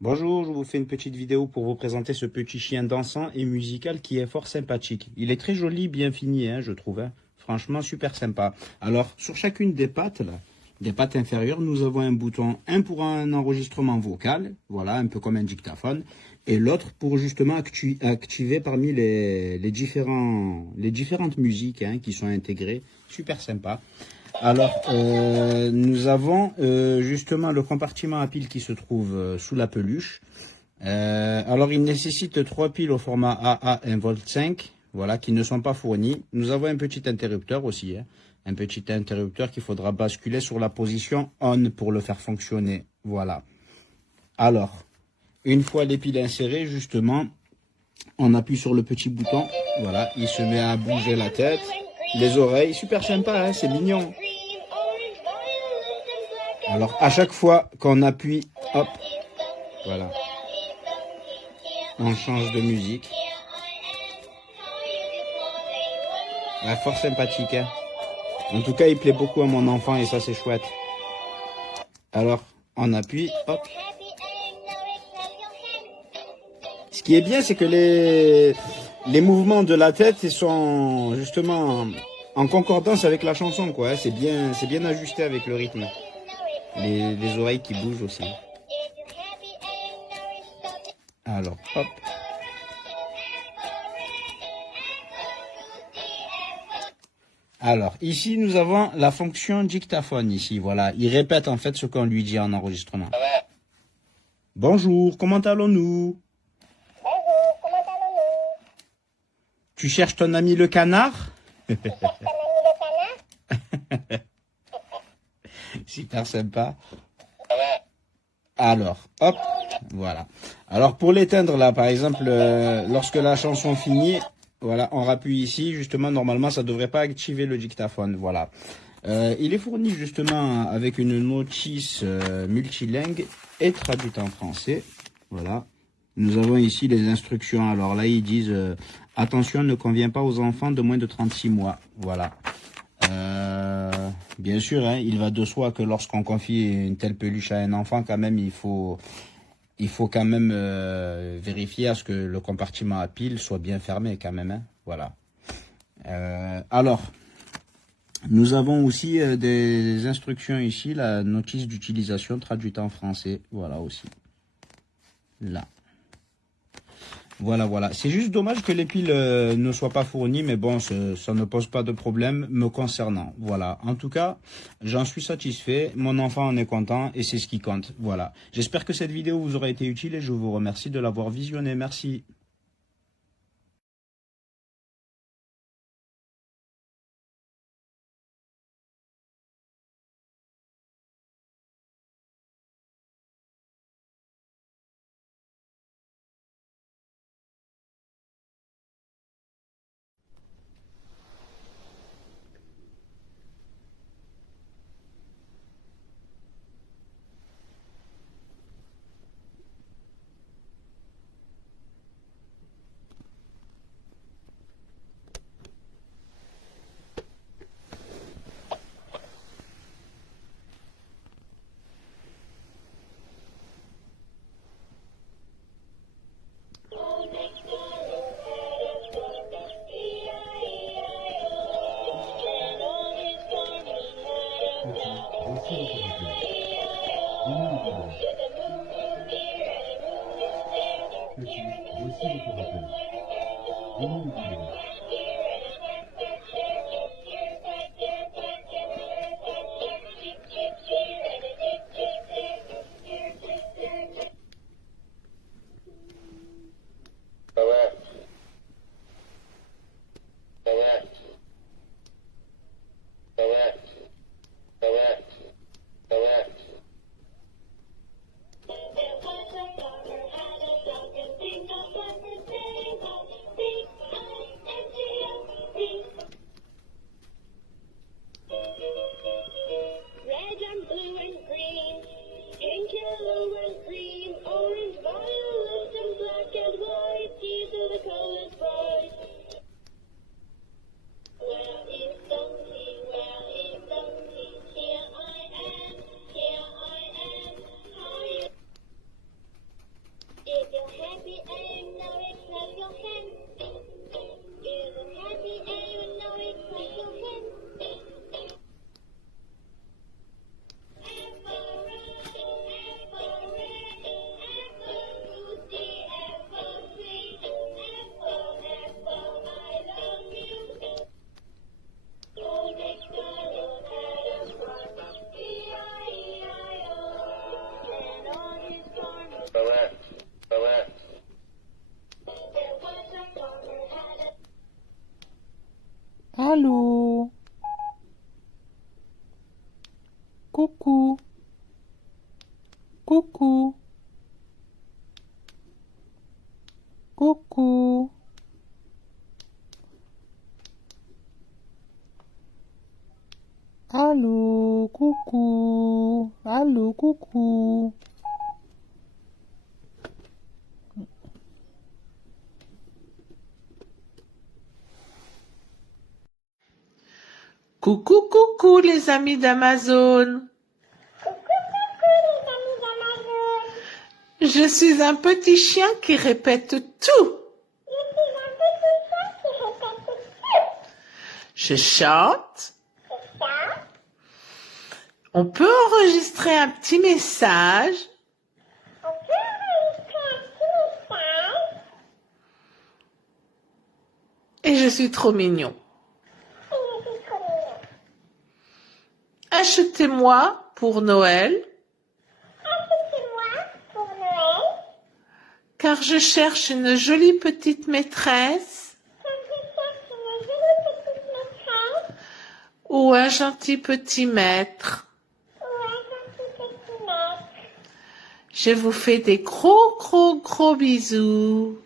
Bonjour, je vous fais une petite vidéo pour vous présenter ce petit chien dansant et musical qui est fort sympathique. Il est très joli, bien fini, hein, je trouve. Franchement, super sympa. Alors, sur chacune des pattes, là, des pattes inférieures, nous avons un bouton, un pour un enregistrement vocal, voilà, un peu comme un dictaphone, et l'autre pour justement activer parmi les différentes musiques qui sont intégrées. Super sympa. Alors, nous avons justement le compartiment à piles qui se trouve sous la peluche. Alors, il nécessite 3 piles au format AA 1,5 V, voilà, qui ne sont pas fournies. Nous avons un petit interrupteur aussi, un petit interrupteur qu'il faudra basculer sur la position on pour le faire fonctionner. Voilà. Alors, une fois les piles insérées, justement, on appuie sur le petit bouton. Voilà, il se met à bouger la tête, les oreilles. Super sympa, c'est mignon. Alors, à chaque fois qu'on appuie, hop, voilà, on change de musique. Ouais, fort sympathique, hein. En tout cas, il plaît beaucoup à mon enfant et ça, c'est chouette. Alors, on appuie, hop. Ce qui est bien, c'est que les mouvements de la tête ils sont justement en concordance avec la chanson, quoi. C'est bien ajusté avec le rythme. Les oreilles qui bougent aussi. Alors, hop. Alors, ici, nous avons la fonction dictaphone, ici, voilà. Il répète, en fait, ce qu'on lui dit en enregistrement. Bonjour, comment allons-nous? Bonjour, comment allons-nous? Tu cherches ton ami le canard? Tu cherches ton ami le canard? Super sympa. Alors, hop, voilà. Alors, pour l'éteindre, là, par exemple, lorsque la chanson finit, voilà, on rappuie ici. Justement, normalement, ça ne devrait pas activer le dictaphone, voilà. Il est fourni, justement, avec une notice multilingue et traduite en français. Voilà. Nous avons ici les instructions. Alors là, ils disent attention, ne convient pas aux enfants de moins de 36 mois. Voilà. Bien sûr, il va de soi que lorsqu'on confie une telle peluche à un enfant, quand même, il faut quand même vérifier à ce que le compartiment à piles soit bien fermé, quand même. Voilà. Alors, nous avons aussi des instructions ici, la notice d'utilisation traduite en français. Voilà aussi. Là. Voilà. C'est juste dommage que les piles ne soient pas fournies, mais bon, ça ne pose pas de problème me concernant. Voilà. En tout cas, j'en suis satisfait. Mon enfant en est content et c'est ce qui compte. Voilà. J'espère que cette vidéo vous aura été utile et je vous remercie de l'avoir visionnée. Merci. Voici votre rappel. Émile Libre. Petit, voici votre rappel. Émile Libre. Allô? Coucou. Coucou. Coucou. Allô, coucou. Allô, coucou. Coucou, coucou les amis d'Amazon. Je suis un petit chien qui répète tout. Je chante. On peut enregistrer un petit message. Et je suis trop mignon. Achetez-moi pour Noël, car je cherche une jolie petite maîtresse ou un gentil petit maître. Je vous fais des gros, gros, gros bisous.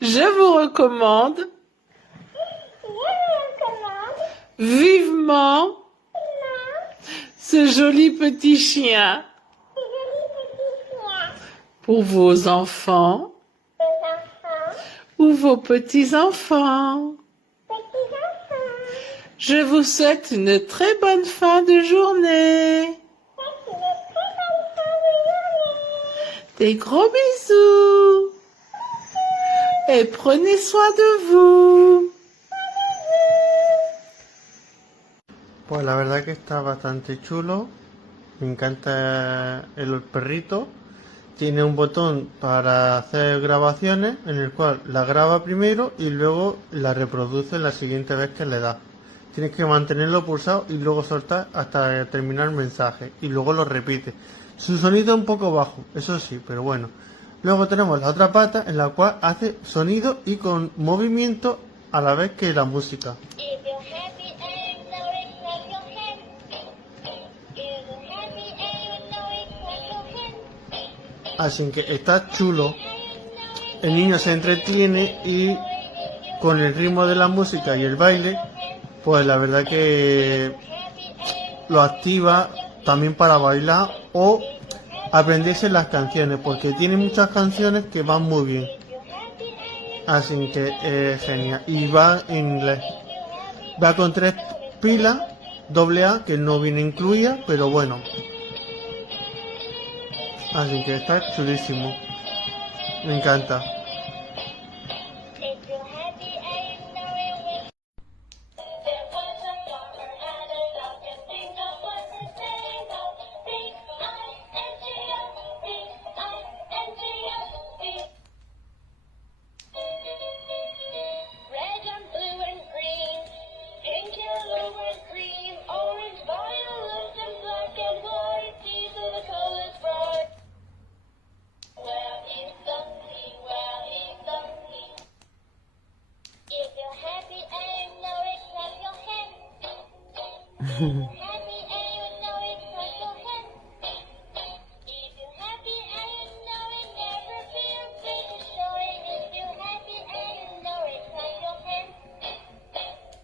Je vous recommande vivement ce joli petit chien pour vos enfants ou vos petits-enfants. Je vous souhaite une très bonne fin de journée. Des gros bisous. Et prenez soin de vous. Pues la verdad que está bastante chulo. Me encanta el perrito. Tiene un botón para hacer grabaciones en el cual la graba primero y luego la reproduce la siguiente vez que le da. Tienes que mantenerlo pulsado y luego soltar hasta terminar el mensaje y luego lo repite. Su sonido es un poco bajo, eso sí, pero bueno. Luego tenemos la otra pata en la cual hace sonido y con movimiento a la vez que la música. Así que está chulo. El niño se entretiene y con el ritmo de la música y el baile, pues la verdad que lo activa también para bailar o aprenderse las canciones, porque tiene muchas canciones que van muy bien. Así que es genial. Y va en inglés. Va con 3 pilas AA que no viene incluida, pero bueno. Así que está chulísimo. Me encanta. Red and blue and green, pink, yellow and green, orange, violet and black and white. These are the colors bright. Where is something where Happy and you know it, clap your hands. If you're happy and you know it, never feel afraid to show it. If you're happy and you know it, clap your hands.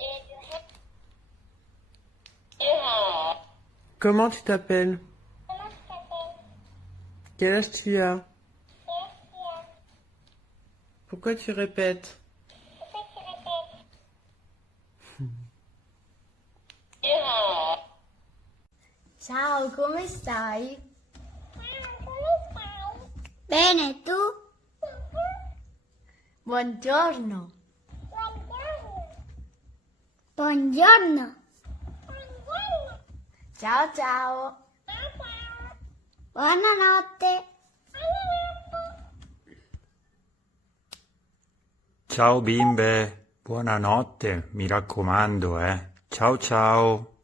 If you're happy, yeah. Comment tu t'appelles? Comment tu t'appelles? Quel âge tu as? Sébastien. Pourquoi tu répètes? Pourquoi tu répètes? Yeah. Ciao, come stai? Come stai? Bene, tu? Buongiorno. Buongiorno. Buongiorno. Buongiorno. Ciao ciao. Ciao ciao. Buonanotte. Ciao bimbe, buonanotte, mi raccomando, eh. Ciao ciao.